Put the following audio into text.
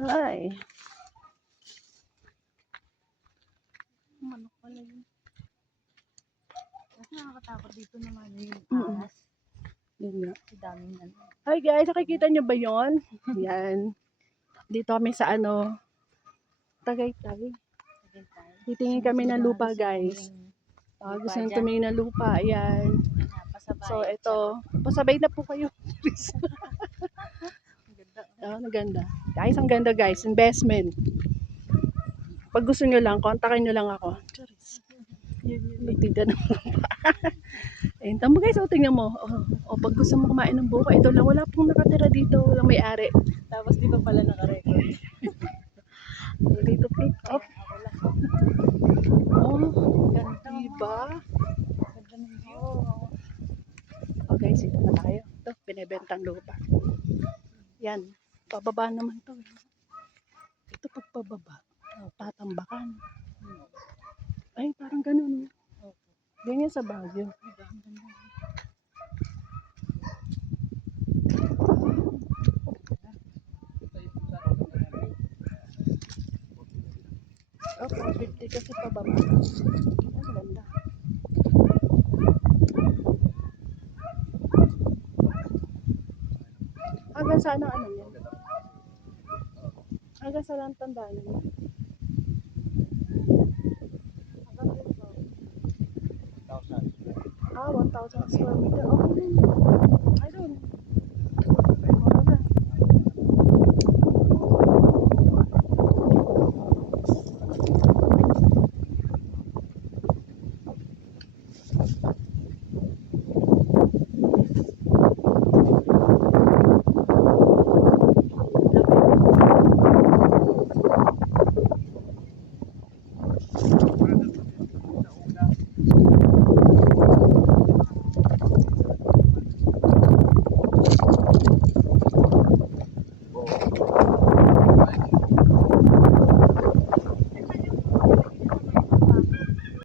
Ay. Manok pala yun. Kasi nakakatakot dito naman yung aras. Yun nga. Daming ano. Hi guys, nakikita nyo ba yon? Yan. Dito kami sa ano, Tagaytay. Titingin kami ng lupa guys. Gusto nyo tumingin ng lupa. Ayan. So ito, pasabay na po kayo. Maganda. Guys, ang ganda guys. Investment. Pag gusto nyo lang, kontakin nyo lang ako. Magtinda ng lupa. Ayun, tama guys, tingnan mo. Pag gusto mo kumain ng buko, ito lang. Wala pong nakatira dito. Walang may-ari. Tapos di ba pala nakarecord? Dito pick up. Diba? Ganda ng view. Okay, dito na tayo. Ito, binibentang lupa. Yan. Pababa naman to. Ito pagpababa. Tatambakan. Ay, parang ganun. Ganyan sa Baguio. Okay, 50 kasi pababa. Ang ganda. Hanggang saan ang ano niya? Hanggang saan ang tandaan niya? Hanggang dito. 1,000 square meter. Okay. I don't know.